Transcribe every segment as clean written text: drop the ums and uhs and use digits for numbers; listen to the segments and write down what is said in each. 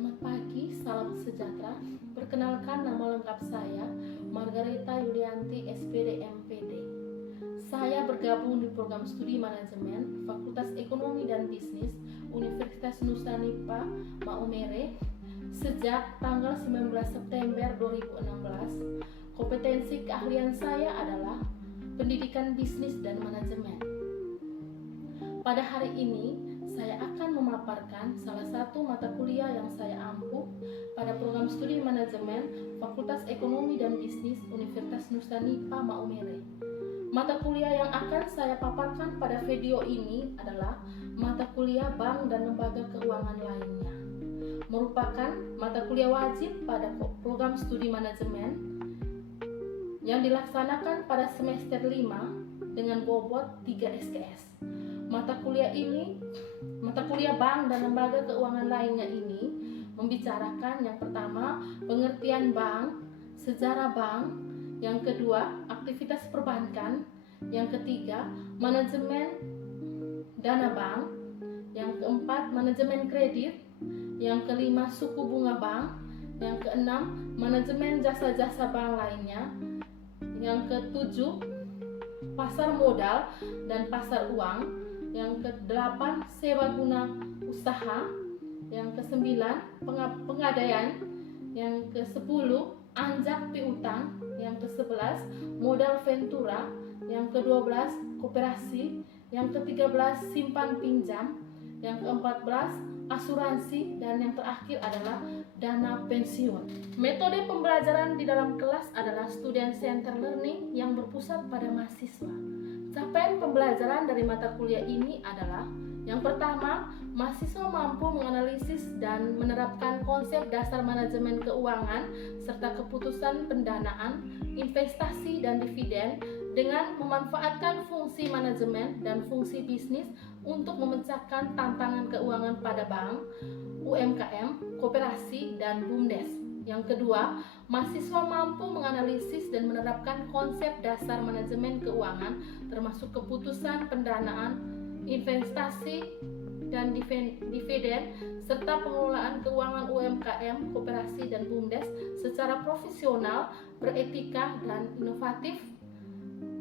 Selamat pagi, salam sejahtera. Perkenalkan, nama lengkap saya Margareta Yulianti, SPD MPD. Saya bergabung di program studi manajemen Fakultas Ekonomi dan Bisnis Universitas Nusa Nipah Maumere sejak tanggal 19 September 2016. Kompetensi keahlian saya adalah pendidikan bisnis dan manajemen. Pada hari ini saya akan memaparkan salah satu mata kuliah yang saya ampuh pada program studi manajemen Fakultas Ekonomi dan Bisnis Universitas Nusa Nipah Maumere. Mata kuliah yang akan saya paparkan pada video ini adalah mata kuliah bank dan lembaga keuangan lainnya. Merupakan mata kuliah wajib pada program studi manajemen yang dilaksanakan pada semester 5 dengan bobot 3 SKS. Mata kuliah bank dan lembaga keuangan lainnya ini membicarakan yang pertama pengertian bank, sejarah bank, yang kedua aktivitas perbankan, yang ketiga manajemen dana bank, yang keempat manajemen kredit, yang kelima suku bunga bank, yang keenam manajemen jasa-jasa bank lainnya, yang ketujuh pasar modal dan pasar uang, yang ke-8 sewa guna usaha, yang ke-9 pengadaian, yang ke-10 anjak piutang, yang ke-11 modal ventura, yang ke-12 koperasi, yang ke-13 simpan pinjam, yang ke-14 asuransi, dan yang terakhir adalah dana pensiun. Metode pembelajaran di dalam kelas adalah student center learning yang berpusat pada mahasiswa. Capaian pembelajaran dari mata kuliah ini adalah yang pertama, mahasiswa mampu menganalisis dan menerapkan konsep dasar manajemen keuangan serta keputusan pendanaan, investasi, dan dividen dengan memanfaatkan fungsi manajemen dan fungsi bisnis untuk memecahkan tantangan keuangan pada bank, UMKM, koperasi, dan BUMDes. Yang kedua, mahasiswa mampu menganalisis dan menerapkan konsep dasar manajemen keuangan termasuk keputusan pendanaan, investasi, dan dividen serta pengelolaan keuangan UMKM, koperasi, dan BUMDes secara profesional, beretika, dan inovatif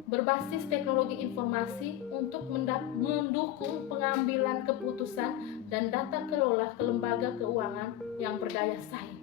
berbasis teknologi informasi untuk mendukung pengambilan keputusan dan data kelola ke lembaga keuangan yang berdaya saing.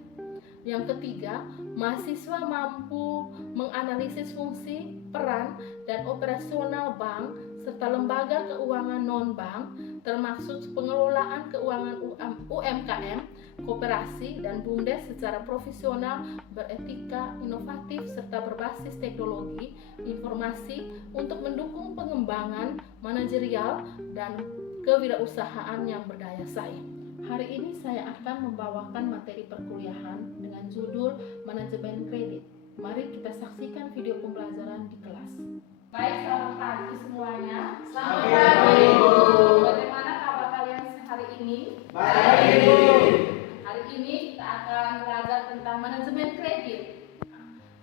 Yang ketiga, mahasiswa mampu menganalisis fungsi, peran, dan operasional bank serta lembaga keuangan non-bank termasuk pengelolaan keuangan UMKM, koperasi, dan BUMDes secara profesional, beretika, inovatif, serta berbasis teknologi informasi untuk mendukung pengembangan manajerial dan kewirausahaan yang berdaya saing. Hari ini saya akan membawakan materi perkuliahan dengan judul Manajemen Kredit. Mari kita saksikan video pembelajaran di kelas. Baik, selamat pagi semuanya. Selamat pagi. Bagaimana kabar kalian hari ini? Baik. Hari ini kita akan belajar tentang manajemen kredit.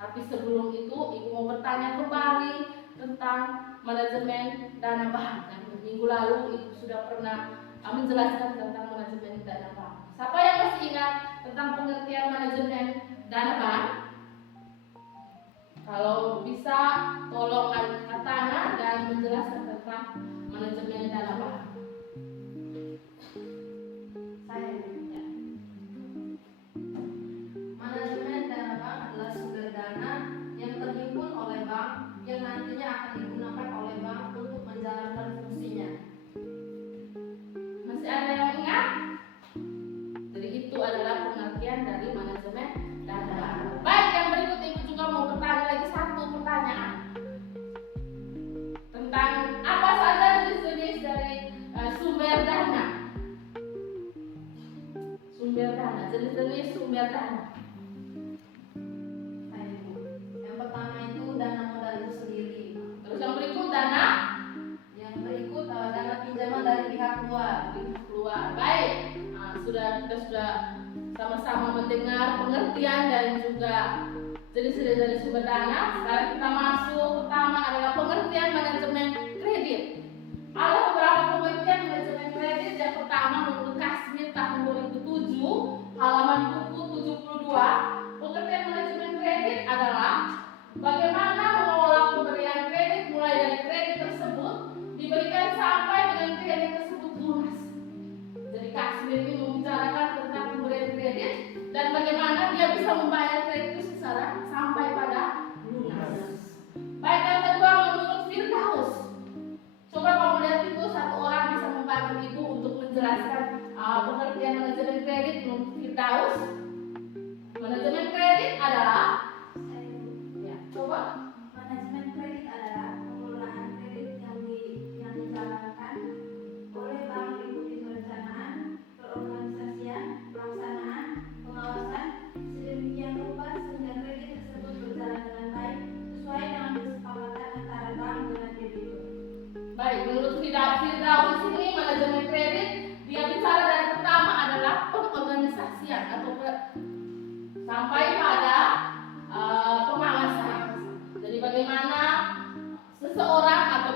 Tapi sebelum itu, Ibu mau bertanya kembali tentang manajemen dana bank. Minggu lalu Ibu sudah pernah menjelaskan tentang manajemen dana bank. Siapa yang masih ingat tentang pengertian manajemen dana bank? Kalau bisa, tolong angkat tangan dan menjelaskan tentang manajemen dana bank. Saya ya. Manajemen dana bank adalah sumber dana yang terhimpun oleh bank yang nantinya akan digunakan oleh bank untuk menjalankan fungsinya. Masih ada yang ingat? Jadi itu adalah pengertian dari manajemen dana bank. Baik, yang berikut Ibu juga mau bertanya lagi satu pertanyaan tentang apa saja jenis-jenis dari sumber dana. Jenis-jenis sumber dana. Yang pertama itu dana modal itu sendiri. Terus yang berikut dana Pinjaman dari pihak luar. Baik, kita sudah sama-sama mendengar pengertian dan juga jenis-jenis dari sumber dana. Sekarang kita masuk, pertama adalah pengertian manajemen kredit. Ada beberapa pengertian manajemen kredit. Yang pertama menurut Kasmir tahun 2007 halaman Firdaus. Manajemen kredit adalah ya, coba. Manajemen kredit adalah pengelolaan kredit yang dijalankan oleh bank meliputi perencanaan, perorganisasian, pelaksanaan, pengawasan, sedemikian rupa sehingga kredit tersebut berjalan dengan baik sesuai dengan kesepakatan antara bank dengan debitur. Baik, menurut Firdaus di sini manajemen kredit dia bicara dari pertama adalah pengorganisasian atau sampai pada pengawasan. Jadi bagaimana seseorang atau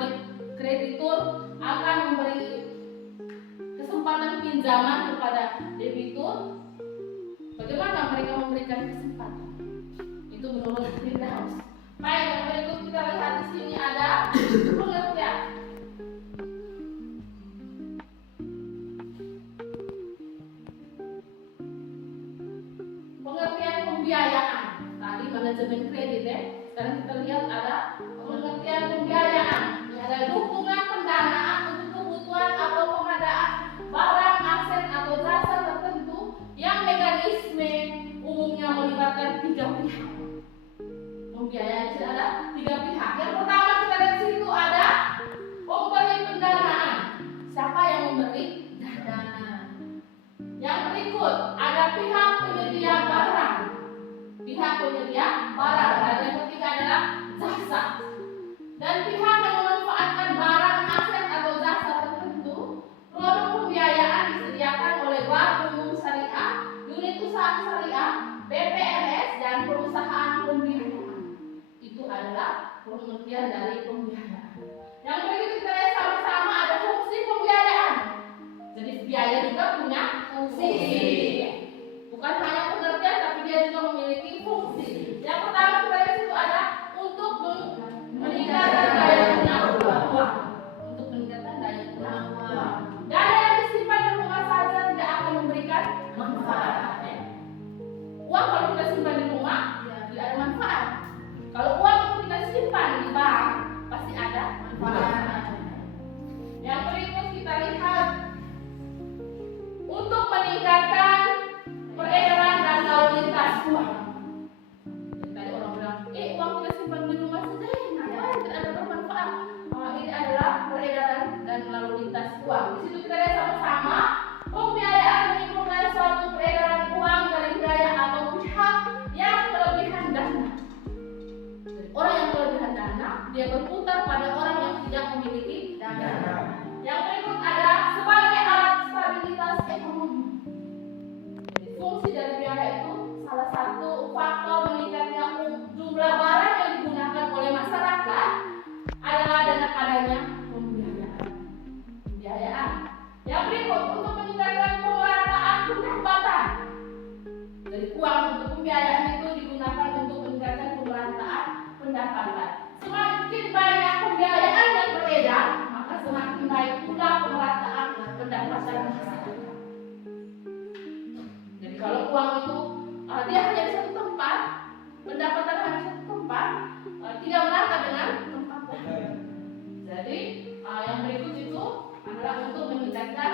kreditur akan memberi kesempatan pinjaman kepada debitur, bagaimana mereka memberikan kesempatan. Itu menurut Firdaus. Baik, yang berikut kita lihat di sini ada pengertian. Pengertian pembiayaan. Tadi manajemen kredit ya. Sekarang kita lihat ada pengertian pembiayaan. Ada dukungan pendanaan untuk kebutuhan atau pengadaan barang, aset atau jasa tertentu yang mekanisme umumnya melibatkan tiga pihak. Pembiayaan itu ada tiga pihak. Yang pertama kita lihat di situ ada pemberi pendanaan. Siapa yang memberi dana? Yang berikut ada pihak penyedia barang. Pihak penyedia barang. Dan yang ketiga adalah jasa. Dan pihak yang memanfaatkan barang, aset atau jasa tertentu. Produk pembiayaan disediakan oleh bank umum syariah, unit usaha syariah, BPRS dan perusahaan pembiayaan. Itu adalah pengertian dari pembiayaan. Yang berikut kita lihat sama-sama ada fungsi pembiayaan. Jadi biaya juga punya fungsi. Bukan hanya pengertian tapi dia juga memiliki fungsi. Yang pertama kita lihat itu ada untuk meningkatkan daya guna uang. Untuk meningkatkan daya guna uang. Dana yang disimpan di rumah saja tidak akan memberikan manfaat. Uang kalau kita simpan di rumah tidak ada manfaat. Kalau uang itu kita simpan di bank pasti ada manfaat. Yang berikut kita lihat untuk meningkatkan peredaran dan lalu lintas uang. Tadi orang bilang, uang kita simpan di rumah saja, tidak ada bermanfaat. Ini adalah peredaran dan lalu lintas uang. Di situ kita lihat sama-sama pembiayaan menimbulkan suatu peredaran uang dari wilayah atau pihak yang kelebihan dana. Orang yang kelebihan dana, dia berputar pada orang yang tidak memiliki dana. Yang berikut ada sebagai alat stabilitas ekonomi. Jadi, fungsi dari biaya itu salah satu faktor meningkatnya jumlah barang yang digunakan oleh masyarakat adalah dengan adanya pembiayaan. Yang berikut untuk meningkatkan pemerataan pendapatan. Jadi uang untuk pembiayaan itu digunakan untuk meningkatkan pemerataan pendapatan. Semakin banyak pembiayaan yang beredar, maka semakin baik pula pemerataan pendapatan masyarakat. Jadi kalau uang itu dia hanya di satu tempat, pendapatan hanya di satu tempat, tidak merata dengan tempat lain. Jadi yang berikut itu adalah untuk meningkatkan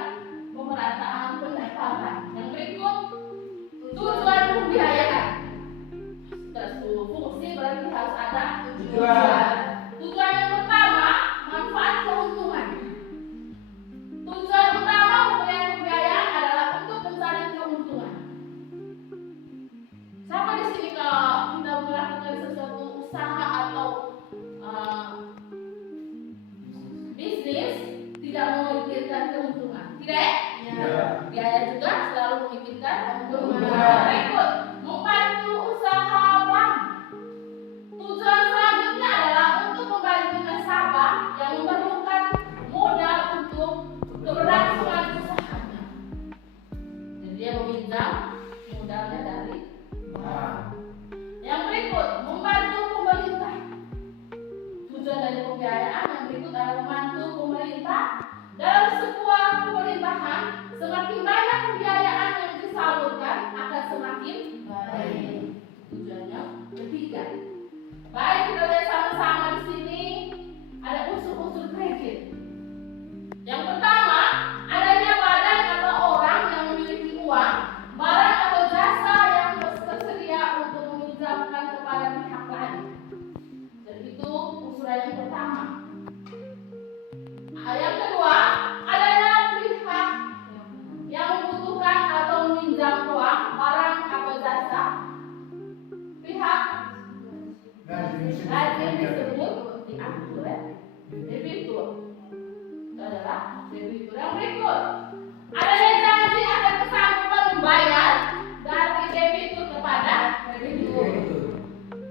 pemerataan pendapatan. Yang berikut tujuan pembiayaan. Fungsi berarti harus ada tujuan. Tujuan yang pertama manfaat keuntungan. Tujuan utama pemberian pembiayaan adalah untuk mencari keuntungan. Sama di sini kalau kita melakukan sesuatu usaha atau bisnis tidak memikirkan keuntungan, tidak ya? Biaya juga selalu memikirkan keuntungan. Berikut membantu usaha bank. Tujuan selanjutnya adalah untuk membantu nasabah yang memerlukan modal untuk keberlangsungan usahanya. Jadi dia meminjam modalnya dari bank. Yang berikut membantu pemerintah. Tujuan dari pembiayaan yang berikut adalah membantu pemerintah dalam sebuah pemerintahan. Semakin banyak pembiayaan yang disalurkan akan semakin baik. Tujuannya ketiga. Baik, kita lihat sama-sama di sini ada unsur-unsur kredit. Yang pertama, adanya badan atau orang yang memiliki uang, barang atau jasa debitur. Yang berikut, adanya janji akan kesanggupan membayar dari debitur kepada kreditur.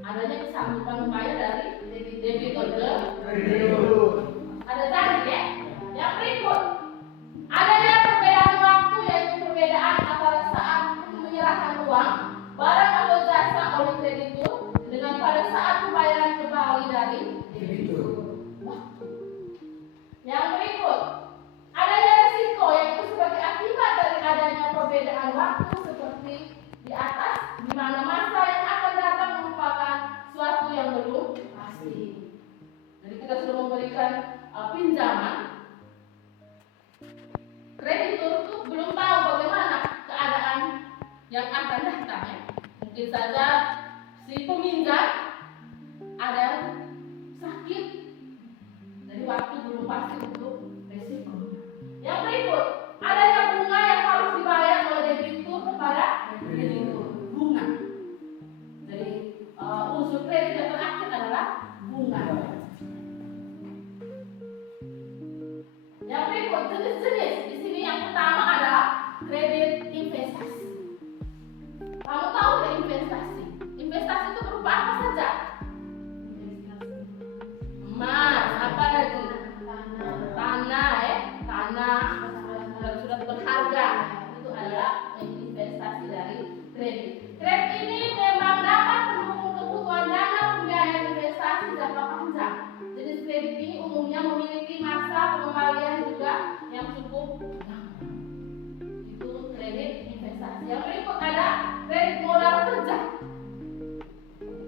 Adanya kesanggupan membayar dari debitur ke kreditur. Ada janji ya. Yang berikut, adanya perbedaan waktu, yaitu perbedaan antara saat menyerahkan uang, barang atau jasa oleh kreditur dengan pada saat pembayaran kembali dari debitur. Yang berikut, adanya risiko, yaitu sebagai akibat dari adanya perbedaan waktu seperti di atas, di mana masa yang akan datang merupakan suatu yang belum pasti. Jadi kita sudah memberikan pinjaman, kreditur itu belum tahu bagaimana keadaan yang akan datang ya. Mungkin saja si peminjam ada sakit, jadi waktu belum pasti untuk resiko. Yang berikut, adanya bunga yang harus dibayar oleh debitur kepada kreditur. Bunga. Jadi unsur kredit yang terakhir adalah bunga. Yang berikut, jenis-jenis. Di sini yang pertama adalah kredit investasi. Kamu tahu tidak investasi? Investasi itu berupa apa saja? Emas, apa lagi? Tanah ya, tanah sudah berharga. Itu adalah investasi dari kredit. Kredit ini memang dapat mendukung kebutuhan dana pembiayaan investasi jangka panjang. Jenis kredit ini umumnya memiliki masa pengembalian juga yang cukup lama. Itu kredit investasi. Yang berikut ada kredit modal kerja.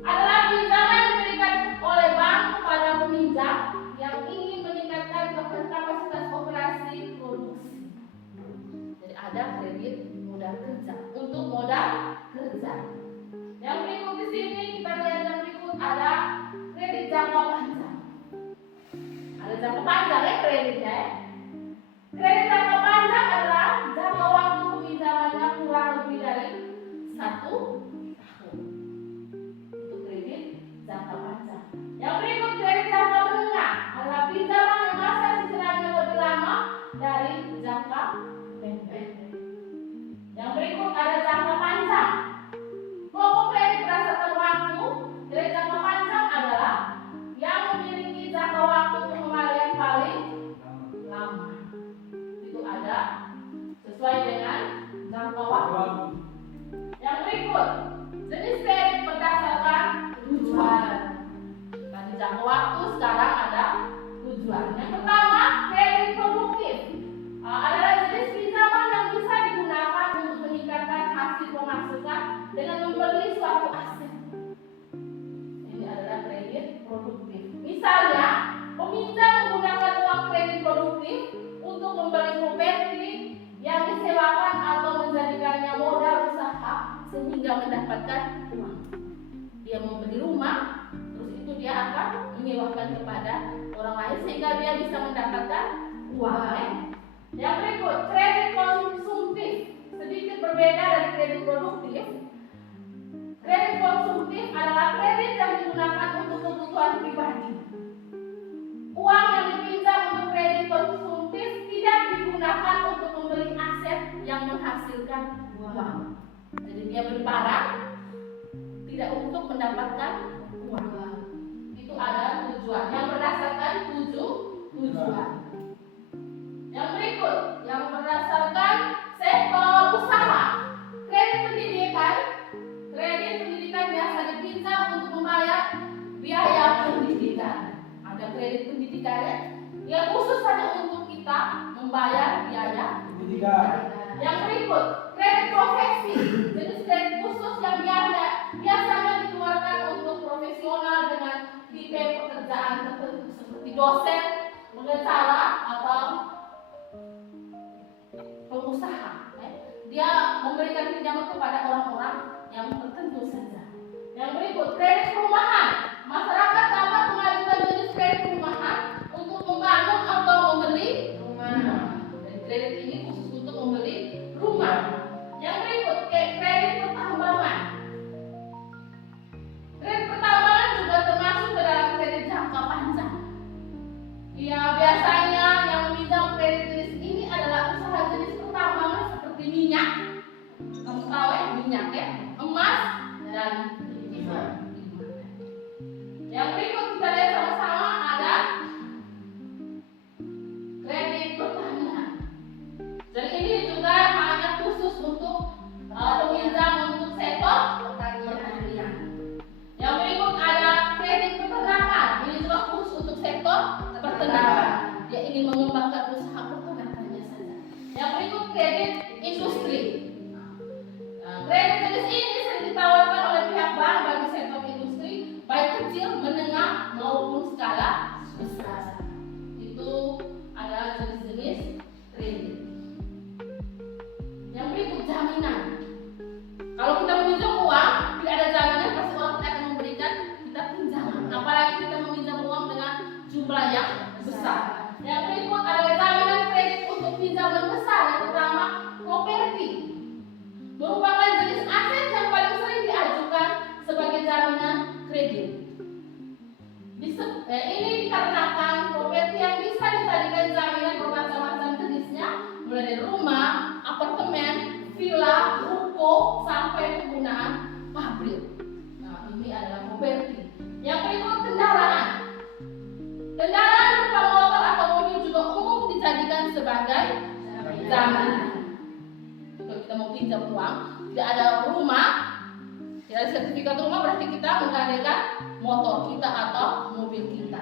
Adalah pinjaman yang diberikan oleh bank kepada peminjam yang ingin meningkatkan kapasitas operasi produksi. Jadi ada kredit modal kerja untuk modal kerja. Yang berikut di sini kita lihat yang berikut ada kredit jangka panjang. Ada jangka panjang ya kreditnya ya. Kredit jangka panjang adalah jangka waktu peminjamannya kurang lebih dari 1 tahun. Itu kredit jangka panjang. Yang berikut kredit jangka menengah adalah pinjaman yang masa cicilannya lebih lama dari jangka pendek. Yang berikut ada jangka panjang. Kelompok kredit berdasarkan waktu. Kredit jangka panjang adalah yang memiliki jangka waktu pengembalian paling lama. Itu ada sesuai dengan jangka waktu. Yang berikut, jenis kredit berdasarkan tujuan. Tadi jangka waktu, sekarang ada tujuan. Yang pertama, kredit produktif. Adalah jenis pinjaman yang bisa digunakan untuk meningkatkan hasil pemasukan dengan membeli suatu aset. Ini adalah kredit produktif. Misalnya, peminjam menggunakan uang kredit produktif untuk membeli properti yang disewakan atau menjadikannya modal usaha sehingga mendapatkan uang. Dia membeli rumah, terus itu dia akan menyewakan kepada orang lain sehingga dia bisa mendapatkan uang. Yang berikut, kredit konsumtif. Sedikit berbeda dari kredit produktif. Kredit konsumtif adalah kredit yang digunakan untuk kebutuhan pribadi. Uang yang dipinjam untuk kredit konsumtif tidak digunakan untuk membeli aset yang menghasilkan uang. Jadi dia beli barang tidak untuk mendapatkan uang. Itu ada tujuan yang berdasarkan tujuan. Yang berikut, yang berdasarkan sektor usaha. Kredit pendidikan. Kredit pendidikan biasa dipinjam untuk membayar biaya pendidikan. Ada kredit pendidikan yang khusus hanya untuk kita membayar biaya pendidikan. Yang berikut, kredit profesi. Jenis kredit khusus yang biasanya dikeluarkan untuk profesional dengan tipe pekerjaan tertentu seperti dosen, pengacara atau pengusaha. Dia memberikan pinjaman kepada orang-orang yang tertentu saja. Yang berikut, kredit perumahan. Masyarakat dapat mengajukan jenis kredit perumahan untuk membangun atau membeli rumah. Dan kredit ini khusus untuk membeli rumah. Yang berikut, kredit pertambangan. Kredit pertambangan juga termasuk ke dalam kredit jangka panjang. Ya, biasanya yang meminjam kredit minyak ya, emas dan timah. Yang berikut kita lihat sama-sama ada kredit Pertamina. Dan ini juga hanya khusus untuk peminjam untuk sektor pertanian. Yang berikut ada kredit peternakan. Ini juga khusus untuk sektor peternakan. Dia ingin mengembangkan usaha peternakanya saja. Yang berikut kredit industri. Kredit jenis ini sering ditawarkan oleh pihak bank bagi sektor industri, baik kecil, menengah maupun skala besar. Itu adalah jenis-jenis kredit. Yang berikut jaminan. Kalau kita meminjam uang, tidak ada jaminan pasti orang tidak akan memberikan kita pinjaman. Apalagi kita meminjam uang dengan jumlah yang besar. Yang berikut adalah jaminan kredit untuk pinjaman besar. Yang pertama, properti. Merupakan jenis aset yang paling sering diajukan sebagai jaminan kredit. Ini dikarenakan properti yang bisa dijadikan jaminan bermacam-macam jenisnya, mulai dari rumah, apartemen, villa, ruko, sampai penggunaan pabrik. Nah, ini adalah properti. Yang berikut kendaraan. Kendaraan berupa motor atau mobil juga umum dijadikan sebagai jaminan. Kalau kita mau pinjam uang, tidak ada rumah, tidak ada sertifikat rumah, berarti kita menggandakan motor kita atau mobil kita.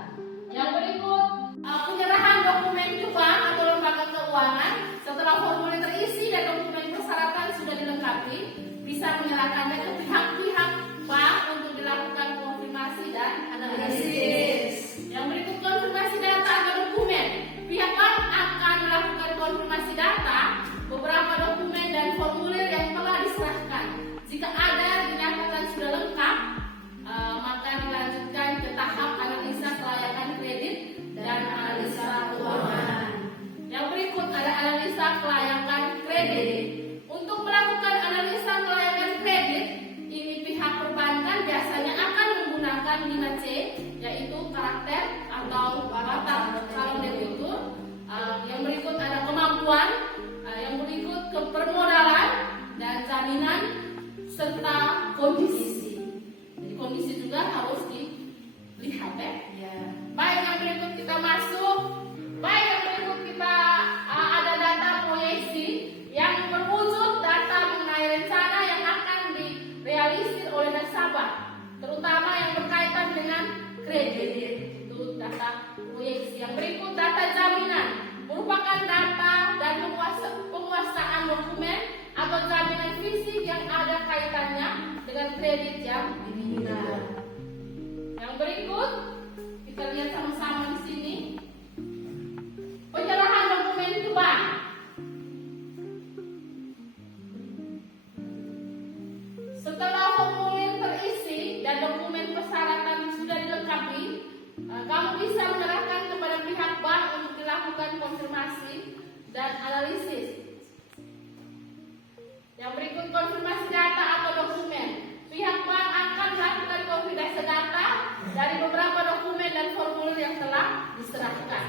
Yang berikut penyerahan dokumen ke bank atau lembaga keuangan. Setelah formulir terisi dan dokumen persyaratan sudah dilengkapi, bisa menyerahkannya ke pihak-pihak bank untuk dilakukan konfirmasi dan analisis. Yang berikut konfirmasi data atau dokumen. Pihak bank akan melakukan konfirmasi data beberapa dokumen dan formulir yang telah diserahkan. Jika ada dinyatakan sudah lengkap, maka dilanjutkan ke tahap analisa kelayakan kredit dan analisa keuangan. Yang berikut ada analisa kelayakan kredit. Untuk melakukan analisa kelayakan kredit, ini pihak perbankan biasanya akan menggunakan 5C, yaitu karakter atau watak calon debitur. Yang berikut ada kemampuan, yang berikut kepermodalan dan jaminan serta kondisi. Jadi kondisi juga harus dilihat ya. Baik, yang berikut kita masuk. Baik, yang berikut kita ada data proyeksi yang berwujud data mengenai rencana yang akan direalisir oleh nasabah, terutama yang berkaitan dengan kredit. Itu data proyeksi. Yang berikut data jaminan, merupakan data dan penguasaan dokumen atau jaminan fisik yang ada kaitannya dengan kredit yang diminta. Yang berikut kita lihat sama-sama di sini. Penyerahan dokumen ke bank. Setelah formulir terisi dan dokumen persyaratan sudah dilengkapi, kamu bisa menyerahkan kepada pihak bank untuk dilakukan konfirmasi dan analisis. Yang berikut konfirmasi data atau dokumen. Pihak bank akan melakukan konfirmasi data dari beberapa dokumen dan formulir yang telah diserahkan.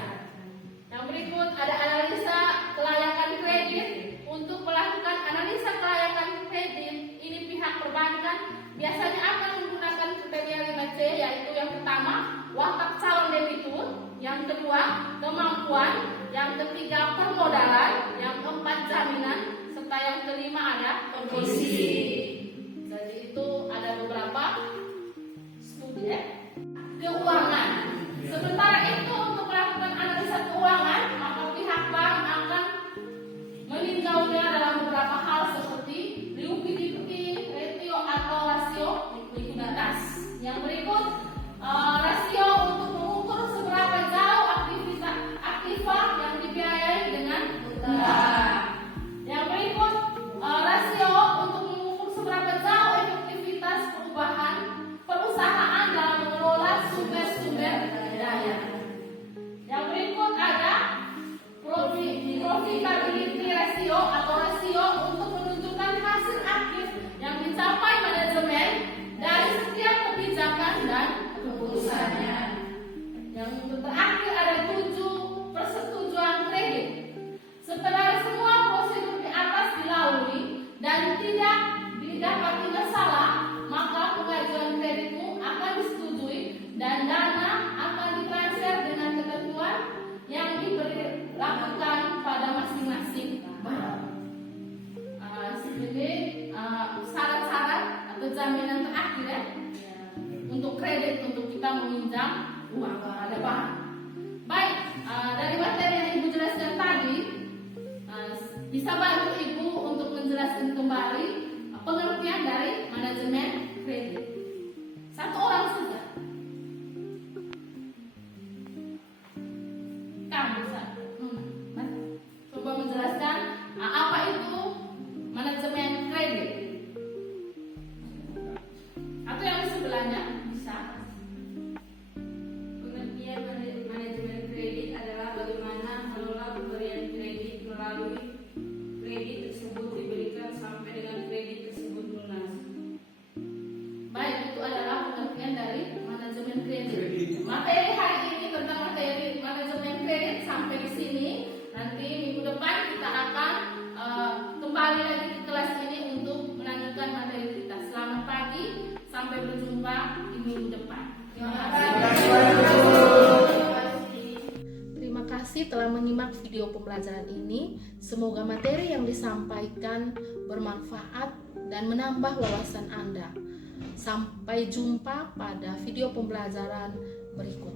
Yang berikut ada analisa kelayakan kredit. Untuk melakukan analisa kelayakan kredit, ini pihak perbankan biasanya akan menggunakan kriteria 5C, yaitu yang pertama, watak calon debitur, yang kedua, kemampuan, yang ketiga, permodalan, yang keempat, jaminan, serta yang kelima ada kondisi. Jadi itu ada beberapa studi keuangan. Sementara itu untuk melakukan analisa keuangan, maka pihak bank akan meninjaunya dalam beberapa hal seperti liquidity ratio atau rasio likuiditas. Yang berikut rasio untuk mengukur seberapa jauh aktiva yang dibiayai dengan utang. Yang berikut rasio untuk mengukur didapati masalah, maka pengajuan kreditmu akan disetujui dan dana akan ditransfer dengan ketentuan yang diberlakukan pada masing-masing bank. Sebagai syarat-syarat atau jaminan terakhir ya, untuk kredit untuk kita meminjam uang pada bank. Baik, dari materi yang Ibu jelaskan tadi, bisa bantu Ibu untuk menjelaskan kembali pengertian dari manajemen kredit. Satu orang saja. Kamu saja. Coba menjelaskan apa itu manajemen kredit. Atau yang sebelahnya bisa. Pengertian manajemen kredit adalah bagaimana mengelola pemberian kredit melalui kredit tersebut diberikan sampai dengan kredit tersebut lunas. Baik, itu adalah pengertian dari manajemen kredit. Materi hari ini tentang materi manajemen kredit sampai di sini. Nanti minggu depan kita akan kembali lagi ke kelas ini untuk melanjutkan materi kita. Selamat pagi, sampai berjumpa di minggu depan. Terima kasih telah menyimak video pembelajaran ini. Semoga materi yang disampaikan bermanfaat dan menambah wawasan Anda. Sampai jumpa pada video pembelajaran berikutnya.